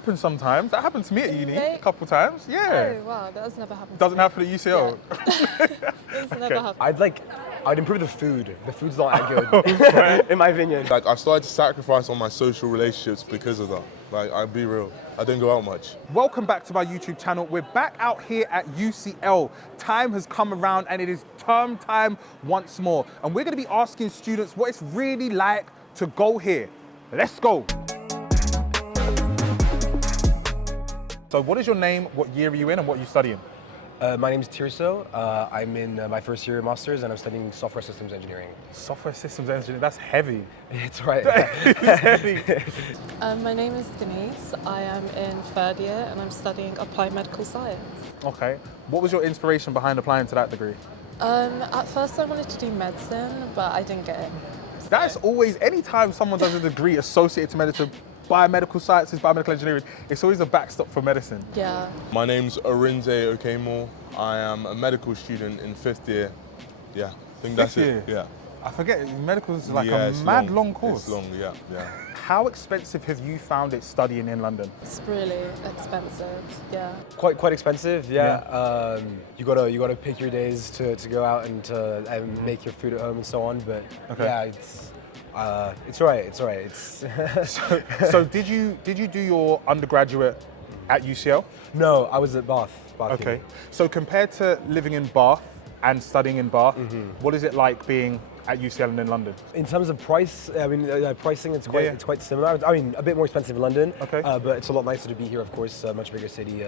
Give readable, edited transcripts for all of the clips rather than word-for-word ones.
happens sometimes. That happened to me at uni a couple times. Yeah. Oh wow, that has never happened. Doesn't happen at UCL. Yeah. It's never happened. I'd improve the food. The food's not that good, in my opinion. Like, I started to sacrifice on my social relationships because of that. Like, I'll be real, I didn't go out much. Welcome back to my YouTube channel. We're back out here at UCL. Time has come around and it is term time once more. And we're gonna be asking students what it's really like to go here. Let's go. So what is your name, what year are you in, and what are you studying? My name is Tirso. I'm in my first year of Masters and I'm studying Software Systems Engineering. Software Systems Engineering, that's heavy. It's right. It's heavy. My name is Denise. I am in third year and I'm studying Applied Medical Science. Okay. What was your inspiration behind applying to that degree? At first I wanted to do medicine, but I didn't get it. That's always, anytime someone does a degree associated to medicine, biomedical sciences, biomedical engineering, it's always a backstop for medicine. Yeah. My name's Arinze Okemore. I am a medical student in 5th year. Yeah, I think that's it. Yeah. I forget, medical is like a mad long course. It's long, yeah. How expensive have you found it studying in London? It's really expensive, yeah. Quite expensive, yeah. You gotta pick your days to go out and make your food at home and so on. But yeah, it's alright. It's so did you do your undergraduate at UCL? No, I was at Bath. Okay. So compared to living in Bath and studying in Bath, what is it like being at UCL and in London? In terms of price, I mean, pricing, it's quite similar. I mean, a bit more expensive in London, but it's a lot nicer to be here, of course, a much bigger city,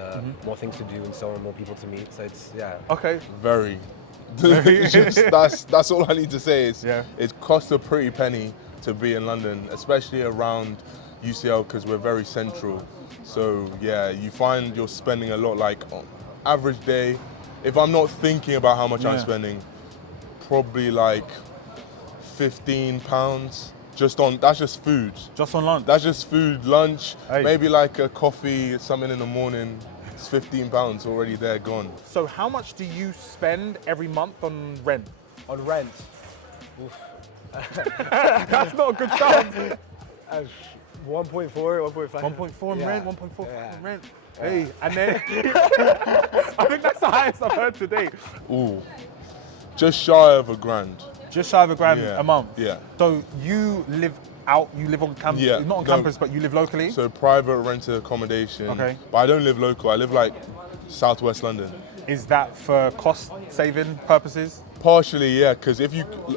more things to do and so on, more people to meet, so it's, yeah. Okay. Very. That's all I need to say is it costs a pretty penny to be in London, especially around UCL because we're very central. So yeah, you find you're spending a lot, like average day, if I'm not thinking about how much I'm spending, probably like £15 just on, that's just food. Just on lunch? That's just food, lunch, maybe like a coffee, something in the morning. It's £15 already there, gone. So how much do you spend every month on rent? On rent? Oof. That's not a good sound. 1.4, 1.5. 1.4 on rent, 1.4 on rent. Hey, and then, I think that's the highest I've heard today. Ooh, just shy of £1,000. Just shy of £1,000 a month? Yeah. So you live out, you live on campus, not on campus, but you live locally? So private rented accommodation. Okay. But I don't live local, I live like Southwest London. Is that for cost saving purposes? Partially, yeah, because a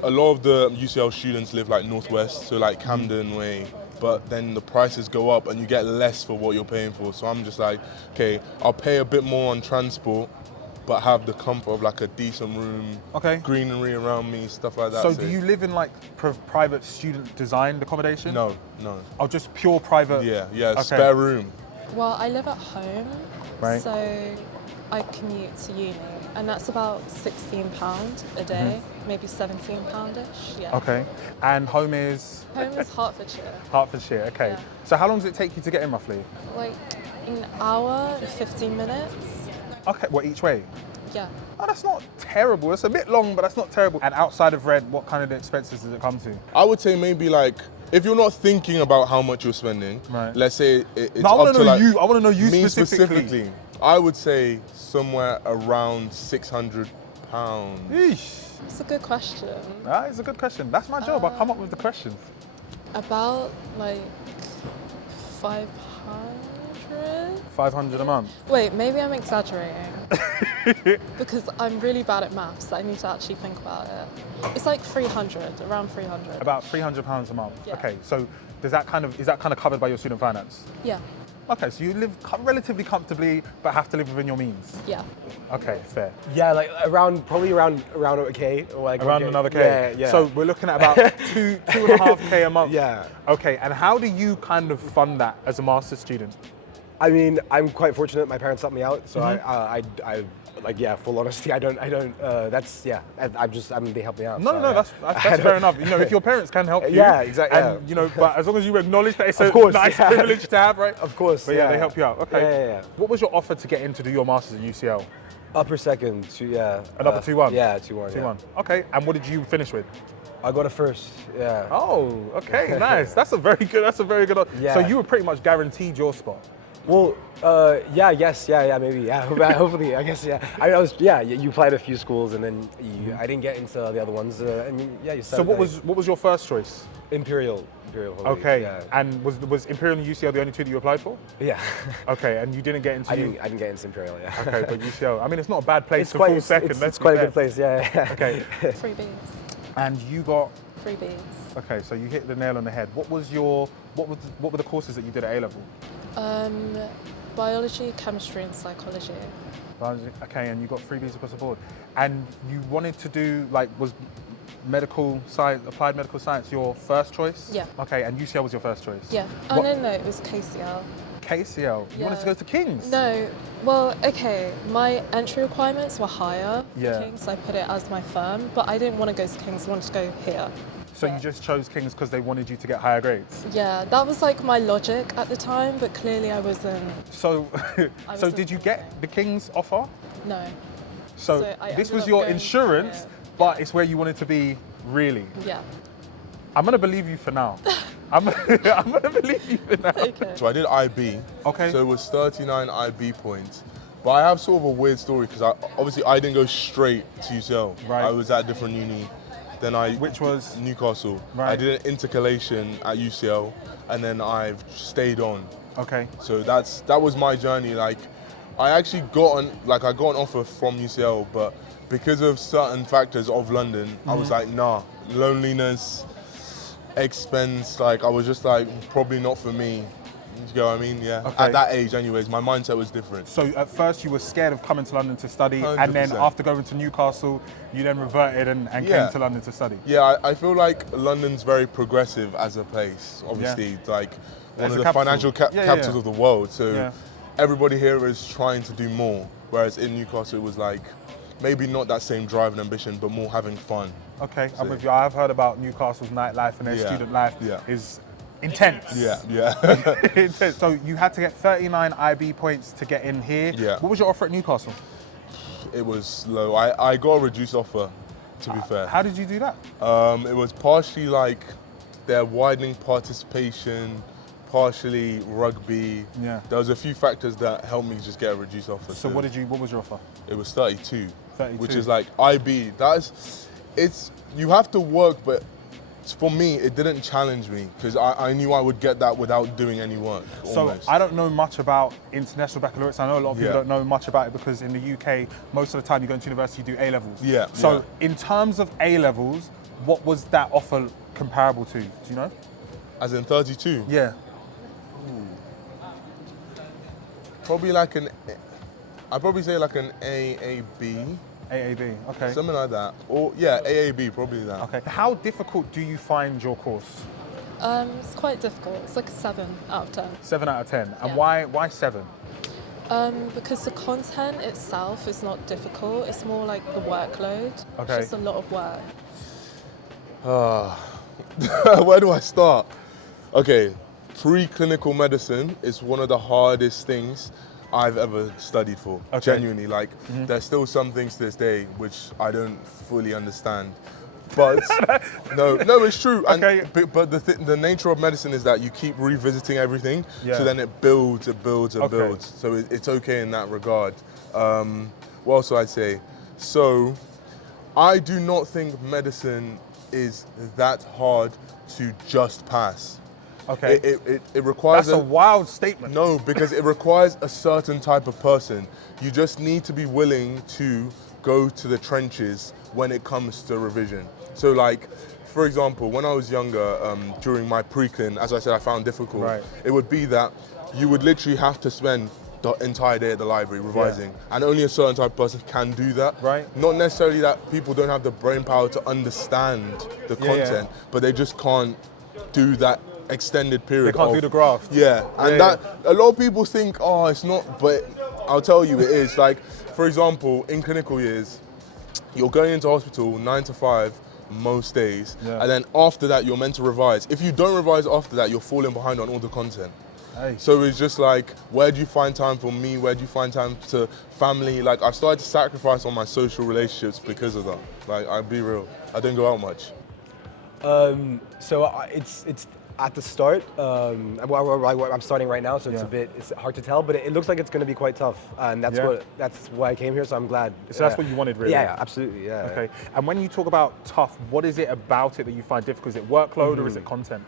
lot of the UCL students live like Northwest, so like Camden way, but then the prices go up and you get less for what you're paying for. So I'm just like, okay, I'll pay a bit more on transport, but have the comfort of like a decent room, greenery around me, stuff like that. So do you live in like private student designed accommodation? No. Oh, just pure private? Yeah, spare room. Well, I live at home, so I commute to uni, and that's about £16 a day, maybe £17-ish, yeah. Okay, and home is? Home is Hertfordshire. Hertfordshire, okay. Yeah. So how long does it take you to get in roughly? Like an hour, 15 minutes. Okay, what, each way? Yeah. Oh, that's not terrible. It's a bit long, but that's not terrible. And outside of rent, what kind of expenses does it come to? I would say maybe like, if you're not thinking about how much you're spending, let's say it's I want to like... I want to know you me specifically. I would say somewhere around £600. Eesh. It's a good question. That is a good question. That's my job. I come up with the questions. About like 500? 500 a month? Wait, maybe I'm exaggerating. Because I'm really bad at maths. I need to actually think about it. It's like 300, around 300. About £300 a month. Yeah. Okay, so is that kind of covered by your student finance? Yeah. Okay, so you live relatively comfortably, but have to live within your means? Yeah. Okay, fair. Yeah, like probably around a K. Or like around another K? Yeah. So we're looking at about 2.5K a month? Yeah. Okay, and how do you kind of fund that as a master's student? I mean, I'm quite fortunate. My parents helped me out, so I like, yeah, full honesty, I don't, they help me out. No, that's fair enough. You know, if your parents can help you. Yeah, exactly. And, you know, but as long as you acknowledge that it's a nice privilege to have, right? Of course. But yeah, they help you out. Okay. Yeah. What was your offer to get in to do your master's at UCL? Upper second, Another 2-1? Yeah, 2-1. 2-1. Okay, and what did you finish with? I got a first, yeah. Oh, okay, nice. That's a very good. Yeah. So you were pretty much guaranteed your spot. Well, yeah, I guess, yeah, maybe, yeah. Hopefully, I guess, yeah. You applied to a few schools, and then I didn't get into the other ones. You said. So what was your first choice? Imperial, Hawaii, Okay, yeah. and was Imperial and UCL the only two that you applied for? Yeah. Okay, and you didn't get into. I didn't get into Imperial, yeah. Okay, but UCL. I mean, it's not a bad place It's to quite, fall second. it's quite a good place, yeah. Okay, 3 Bs. and you got. 3 Bs. Okay, so you hit the nail on the head. What were the courses that you did at A level? Biology, chemistry, and psychology. Biology, okay, and you got 3 Bs across the board. And you wanted to do was medical science, applied medical science your first choice? Yeah. Okay, and UCL was your first choice? Yeah. Oh, no, it was KCL. KCL? You wanted to go to King's? No. Well, okay, my entry requirements were higher Yeah. for King's. I put it as my firm, but I didn't want to go to King's. I wanted to go here. So you just chose King's because they wanted you to get higher grades? Yeah, that was like my logic at the time, but clearly I wasn't. So, wasn't did you get the King's offer? No. So I this ended was up your going insurance, here. but it's where you wanted to be, really? Yeah. I'm gonna believe you for now. I'm gonna believe you for now. Okay. So I did IB. Okay. So it was 39 IB points. But I have sort of a weird story because obviously I didn't go straight to UCL. Right. I was at a different uni. Then Which was? Newcastle. Right. I did an intercalation at UCL, and then I've stayed on. Okay. So that was my journey. Like, I actually got an offer from UCL, but because of certain factors of London, I was like, nah, loneliness, expense. Like, I was just like, probably not for me. You know what I mean? Yeah. Okay. At that age, anyways, my mindset was different. So at first you were scared of coming to London to study, and then 100%. after going to Newcastle, you then reverted and Yeah. came to London to study. Yeah, I feel like London's very progressive as a place. Obviously, like one As of a the capital. financial Yeah, capitals yeah. of the world. So Yeah. everybody here is trying to do more. Whereas in Newcastle, it was like maybe not that same drive and ambition, but more having fun. Okay, I'm So- with you. I've heard about Newcastle's nightlife and their Yeah. student life Yeah. is intense. Yeah. Intense. So you had to get 39 IB points to get in here. Yeah. What was your offer at Newcastle? It was low. I got a reduced offer, to be fair. How did you do that? It was partially like their widening participation, partially rugby. Yeah. There was a few factors that helped me just get a reduced offer. So what was your offer? It was 32, 32. which is like IB. You have to work, but for me, it didn't challenge me because I knew I would get that without doing any work. So almost. I don't know much about international baccalaureates. I know a lot of people Yeah. don't know much about it because in the UK, most of the time you go into university, you do A levels. Yeah, So yeah. in terms of A levels, what was that offer comparable to? Do you know? As in 32? Yeah. Probably like I'd probably say like an AAB, AAB. Okay. something like that. Or yeah, AAB, probably that. Okay. How difficult do you find your course? It's quite difficult. It's like a 7 out of 10. 7 out of 10. And Yeah. why 7? Because the content itself is not difficult. It's more like the workload. Okay. It's just a lot of work. Where do I start? Okay, preclinical medicine is one of the hardest things I've ever studied for. Okay. Genuinely, like there's still some things to this day which I don't fully understand. But no, it's true. And, Okay. but the nature of medicine is that you keep revisiting everything, Yeah. so then it builds, Okay. builds. So it's okay in that regard. What else do I say? So I do not think medicine is that hard to just pass. Okay. It requires That's a wild statement. no, because it requires a certain type of person. You just need to be willing to go to the trenches when it comes to revision. So like, for example, when I was younger, during my pre-clin, as I said, I found difficult. Right. It would be that you would literally have to spend the entire day at the library revising, and only a certain type of person can do that. Right. Not necessarily that people don't have the brain power to understand the Yeah, yeah. content, but they just can't do that extended period. They can't do the graft. Yeah, and Yeah, a lot of people think, oh, it's not, but I'll tell you it is. Like, for example, in clinical years, you're going into hospital 9 to 5 most days, Yeah. and then after that, you're meant to revise. If you don't revise after that, you're falling behind on all the content. Hey. So it's just like, where do you find time for me? Where do you find time to family? Like, I've started to sacrifice on my social relationships because of that. Like, I'll be real, I don't go out much. So it's At the start, I'm starting right now, so it's hard to tell, but it looks like it's going to be quite tough, and that's why I came here. So I'm glad. So that's what you wanted, really? Yeah, absolutely. Yeah. Okay. And when you talk about tough, what is it about it that you find difficult? Is it workload or is it content?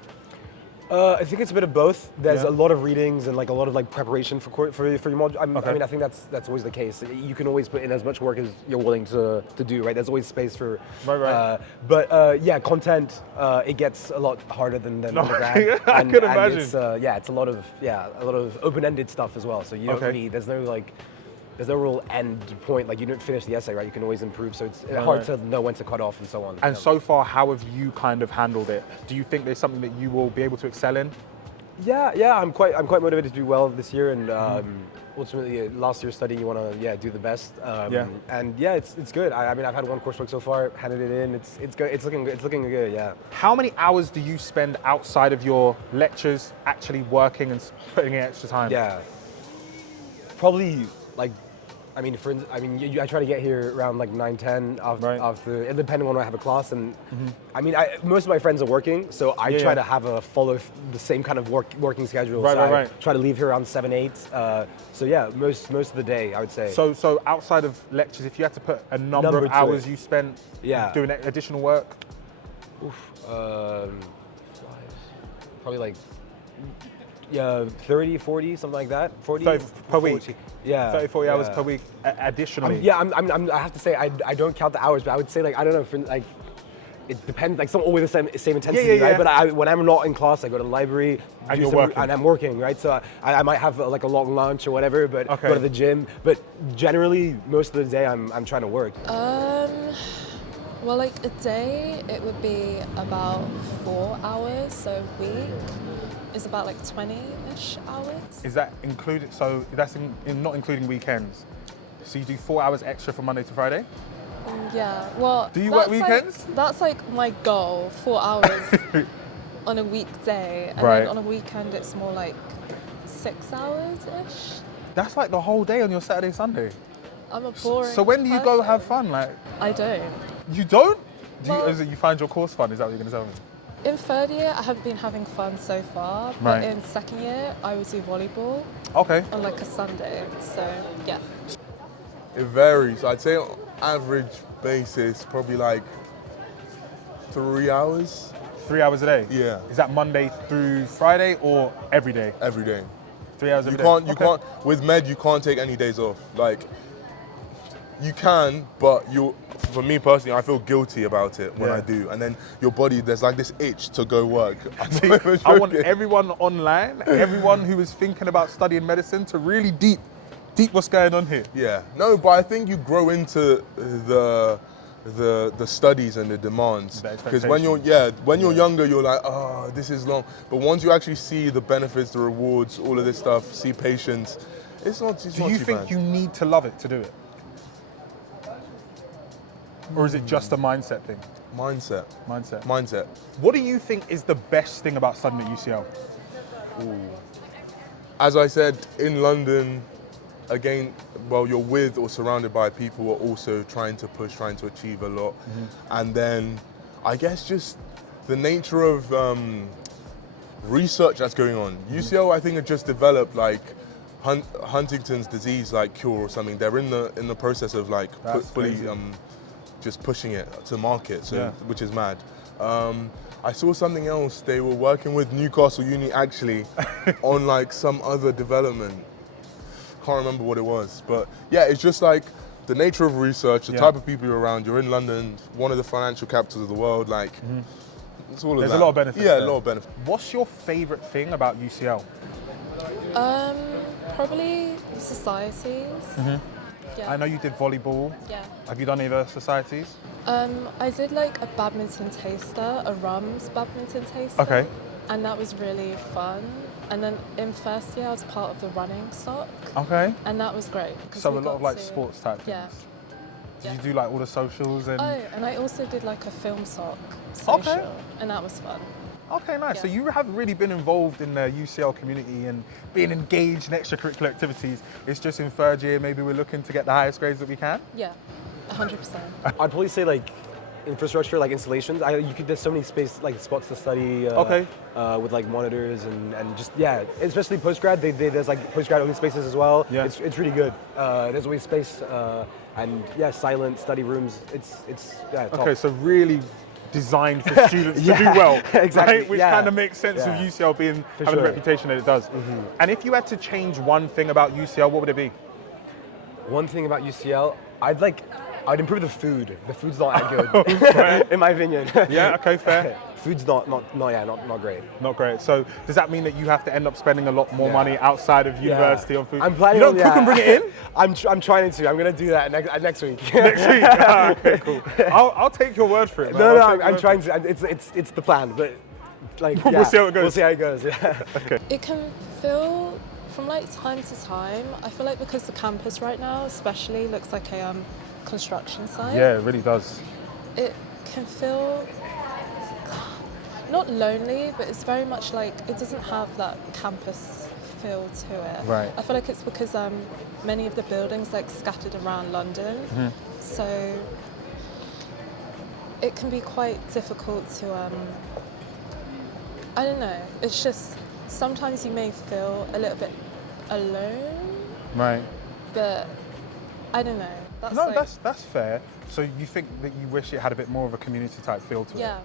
I think it's a bit of both. There's a lot of readings and like a lot of like preparation for your module. I mean, I think that's always the case. You can always put in as much work as you're willing to do, right? There's always space for. Right. Yeah, content it gets a lot harder than undergrad. I could imagine. It's a lot of open-ended stuff as well. So you don't really there's no real end point. Like you don't finish the essay, right? You can always improve. So it's hard to know when to cut off and so on. And so far, how have you kind of handled it? Do you think there's something that you will be able to excel in? Yeah. I'm quite motivated to do well this year, and ultimately, last year's study, you want to do the best. And it's good. I mean, I've had one coursework so far, handed it in. It's good. It's looking good. Yeah. How many hours do you spend outside of your lectures actually working and putting in extra time? Yeah. Probably like. I try to get here around like 9-10 after, depending on when I have a class. And I mean, most of my friends are working, so I try to follow the same kind of working schedule. I try to leave here around 7-8. So yeah, most of the day, I would say. So outside of lectures, if you had to put a number of hours you spent doing additional work? Probably like 30, 40, something like that. 40 per week. Yeah. 30, 40 hours per week additionally. I have to say I don't count the hours, but I would say like I don't know, it depends. Like some always the same intensity, right? But when I'm not in class, I go to the library and you're working. And I'm working, right? So I might have like a long lunch or whatever, but go to the gym. But generally, most of the day I'm trying to work. Well, like a day, it would be about 4 hours. So a week is about like 20-ish hours. Is that included? So that's not including weekends. So you do 4 hours extra from Monday to Friday? Yeah. Well. Do you work weekends? That's like my goal. 4 hours on a weekday, and then on a weekend it's more like 6 hours-ish. That's like the whole day on your Saturday, Sunday. I'm a boring So when do you go person. have fun? Like I don't. You don't? Well, you find your course fun? Is that what you're going to tell me? In third year, I haven't been having fun so far, but in second year, I would do volleyball. Okay. On like a Sunday, so yeah. It varies. I'd say on average basis, probably like 3 hours. 3 hours a day? Yeah. Is that Monday through Friday or every day? Every day. 3 hours every day. You can't, with med, you can't take any days off. Like, you can, but for me personally, I feel guilty about it when I do. And then your body, there's like this itch to go work. I want everyone online, everyone who is thinking about studying medicine to really deep what's going on here. Yeah. No, but I think you grow into the studies and the demands. Because when you're younger, you're like, oh, this is long. But once you actually see the benefits, the rewards, all of this stuff, see patients, it's not too bad. Do you think you need to love it to do it? Or is it just a mindset thing? Mindset. What do you think is the best thing about studying at UCL? Ooh. As I said, in London, again, well, you're with or surrounded by people who are also trying to push, trying to achieve a lot. And then I guess just the nature of research that's going on. UCL, I think, have just developed like Huntington's disease like cure or something. They're in the process of like fully just pushing it to market, which is mad. I saw something else. They were working with Newcastle Uni actually on like some other development. Can't remember what it was, but yeah, it's just like the nature of research, the type of people you're around. You're in London, one of the financial capitals of the world. Like, it's all of that. There's a lot of benefits. Yeah, a lot of benefits. What's your favorite thing about UCL? Probably societies. Yeah. I know you did volleyball. Yeah. Have you done any other societies? I did like a badminton taster, a RUMS badminton taster. Okay. And that was really fun. And then in first year, I was part of the running sock. Okay. And that was great. So a lot of like sports type things. Yeah. Did you do like all the socials and? Oh, and I also did like a film sock social, and that was fun. Okay, nice. Yeah. So you have really been involved in the UCL community and being engaged in extracurricular activities. It's just in third year, maybe we're looking to get the highest grades that we can? Yeah, 100%. I'd probably say like infrastructure, like installations. There's so many spots to study. With like monitors and just especially postgrad. There's like postgrad only spaces as well. Yeah. It's really good. There's always space and silent study rooms. It's top. Okay, so really designed for students to do well, exactly. right? Which kind of makes sense with UCL having the reputation that it does. And if you had to change one thing about UCL, what would it be? One thing about UCL, I'd improve the food. The food's not that good, in my opinion. Yeah, okay, fair. Food's not great. Not great. So does that mean that you have to end up spending a lot more money outside of university on food? I'm planning. You don't cook and bring it in? I'm trying to. I'm gonna do that next week. Next week. Okay, cool. I'll take your word for it. Man. No, I'm trying to. It's the plan, but like we'll see how it goes. We'll see how it goes. Yeah. Okay. It can feel from like time to time. I feel like because the campus right now, especially, looks like a construction site. Yeah, it really does. It can feel not lonely, but it's very much like it doesn't have that campus feel to it. Right. I feel like it's because many of the buildings like scattered around London, so it can be quite difficult to. I don't know. It's just sometimes you may feel a little bit alone. Right. But I don't know. That's fair. So you think that you wish it had a bit more of a community type feel to it? Yeah.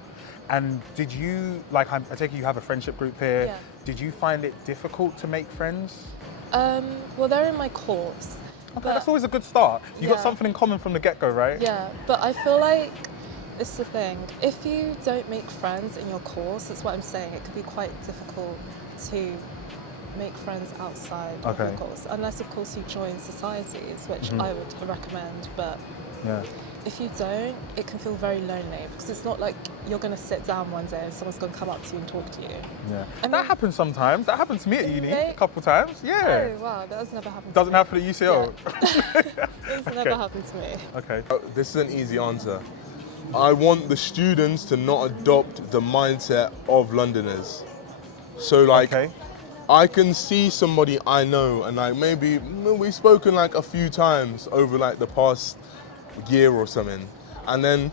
And did you, I take it you have a friendship group here. Yeah. Did you find it difficult to make friends? Well, they're in my course. Okay, that's always a good start. You got something in common from the get-go, right? Yeah, but I feel like it's the thing. If you don't make friends in your course, that's what I'm saying, it could be quite difficult to make friends outside of your course. Unless, of course, you join societies, which I would recommend, but if you don't, it can feel very lonely because it's not like you're going to sit down one day and someone's going to come up to you and talk to you. Yeah. And that happens sometimes. That happens to me at uni a couple of times. Yeah. Oh, wow. That has never happened Doesn't happen at UCL? Yeah. It's never happened to me. Okay. This is an easy answer. I want the students to not adopt the mindset of Londoners. So I can see somebody I know and maybe we've spoken a few times over the past year or something, and then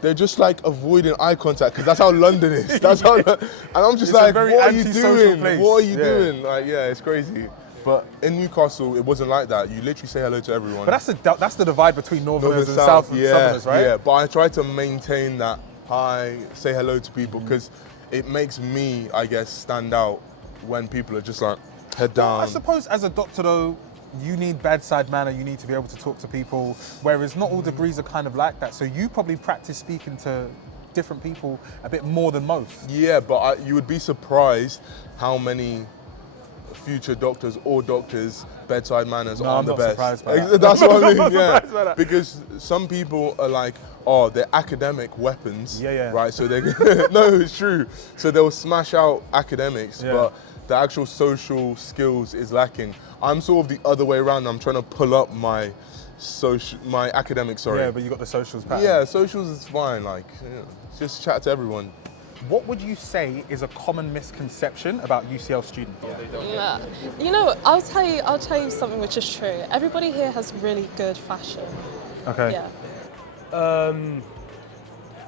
they're just avoiding eye contact because that's how London is. That's how, and I'm just what are you doing? Place. What are you doing? It's crazy. But in Newcastle, it wasn't like that. You literally say hello to everyone. But that's the divide between Northerners and Southerners, right? Yeah, but I try to maintain that hi, say hello to people because it makes me, I guess, stand out when people are just head down. Well, I suppose as a doctor though, you need bedside manner, you need to be able to talk to people, whereas not all degrees are kind of like that. So you probably practice speaking to different people a bit more than most. Yeah, but you would be surprised how many future doctors or doctors' bedside manners aren't the best. Surprised by that. That's what I mean, I'm not surprised by that. Because some people are they're academic weapons, right? So they no, it's true. So they'll smash out academics, but the actual social skills is lacking. I'm sort of the other way around. I'm trying to pull up my academics. Sorry. Yeah, but you got the socials pattern. Yeah, socials is fine. Just chat to everyone. What would you say is a common misconception about UCL students? Yeah. You know, I'll tell you something which is true. Everybody here has really good fashion. Okay. Yeah.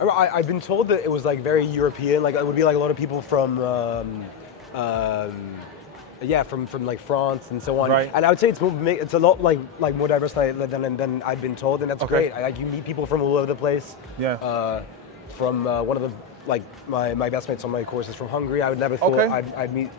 I've been told that it was very European. It would be a lot of people from from France and so on. Right. And I would say it's a lot more diverse than I've been told, and that's great. You meet people from all over the place. Yeah. From one of the my best mates on my course is from Hungary. I would never thought I'd meet.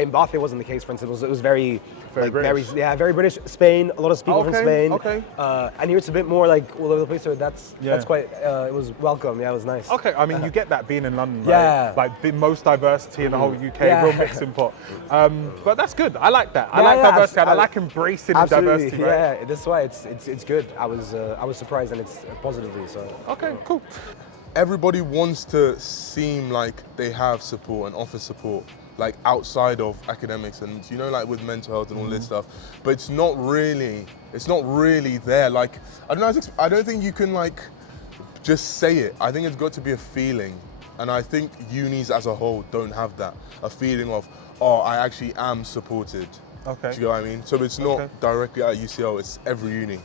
In Bath, it wasn't the case. For instance, it was very British. very British. Spain, a lot of people from Spain. Okay. And here it's a bit more all over the place. So that's quite. It was welcome. Yeah, it was nice. Okay, I mean you get that being in London, right? Yeah. The most diversity in the whole UK, real mixing pot. But that's good. I like that. I like diversity. I like embracing the diversity. Right? Yeah, that's why it's good. I was surprised, and it's positively so. Okay, cool. Everybody wants to seem like they have support and offer support outside of academics and with mental health and all this stuff, but it's not really there. I don't think you can just say it. I think it's got to be a feeling, and I think unis as a whole don't have that, a feeling of I actually am supported. Okay. Do you know what I mean? So it's not directly at UCL, it's every uni.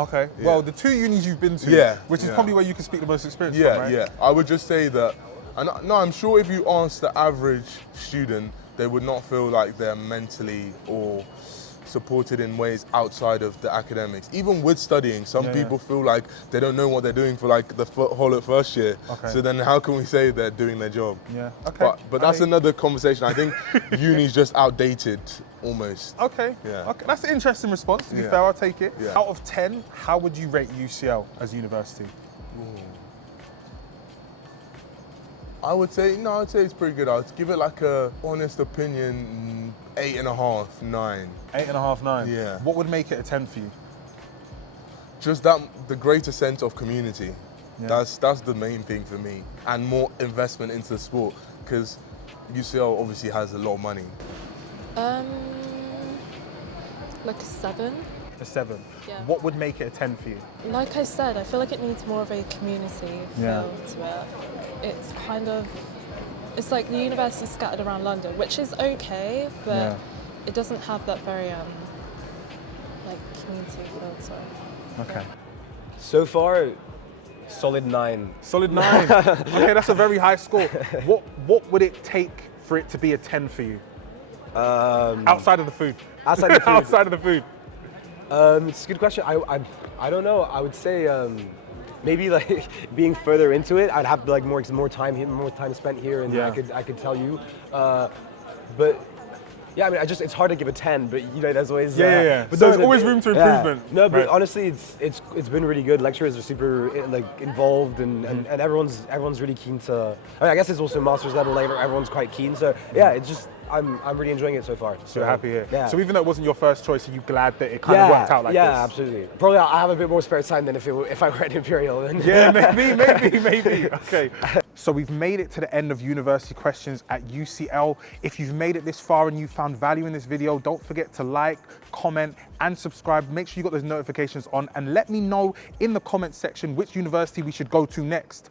Okay. Yeah. Well, the 2 unis you've been to, Yeah, which is yeah. probably where you can speak the most experience Yeah, from, right? yeah. I would just say that, and no, I'm sure if you ask the average student, they would not feel like they're mentally or supported in ways outside of the academics. Even with studying, some people feel like they don't know what they're doing for like the whole of first year. Okay. So then how can we say they're doing their job? Yeah. Okay. But that's another conversation. I think uni's just outdated almost. Okay. Yeah. Okay. That's an interesting response. To be Yeah. fair, I'll take it. Yeah. Out of 10, how would you rate UCL as a university? I would say it's pretty good. I'd give it like a honest opinion, 8.5, 9. 8.5, 9. Yeah. What would make it a 10 for you? Just that the greater sense of community. Yeah. That's the main thing for me, and more investment into the sport because UCL obviously has a lot of money. Like a 7. A 7. Yeah. What would make it a 10 for you? Like I said, I feel like it needs more of a community Yeah. feel to it. It's kind of, it's like the university scattered around London, which is okay, but Yeah. it doesn't have that very like community feel to it. Okay. So far, solid 9. Solid 9. Okay, that's a very high score. What would it take for it to be a 10 for you? Outside of the food. Outside the food. Outside of the food. It's a good question. I don't know. I would say maybe like being further into it, I'd have like more time here, more time spent here, and Yeah. I could tell you. But yeah, I mean, it's hard to give a 10, but you know, there's always Yeah. But So those there's are always the- room to yeah. improvement. No, but Right. honestly, it's been really good. Lecturers are super like involved, and everyone's really keen to. I mean, I guess it's also master's level later. Everyone's quite keen. So yeah, it's just I'm really enjoying it so far. So happy here. Yeah. So even though it wasn't your first choice, are you glad that it kind of worked out like this? Yeah, absolutely. Probably I have a bit more spare time than if I were at Imperial. Then. Yeah, maybe. Okay. So we've made it to the end of university questions at UCL. If you've made it this far and you found value in this video, don't forget to like, comment, and subscribe. Make sure you got those notifications on, and let me know in the comment section which university we should go to next.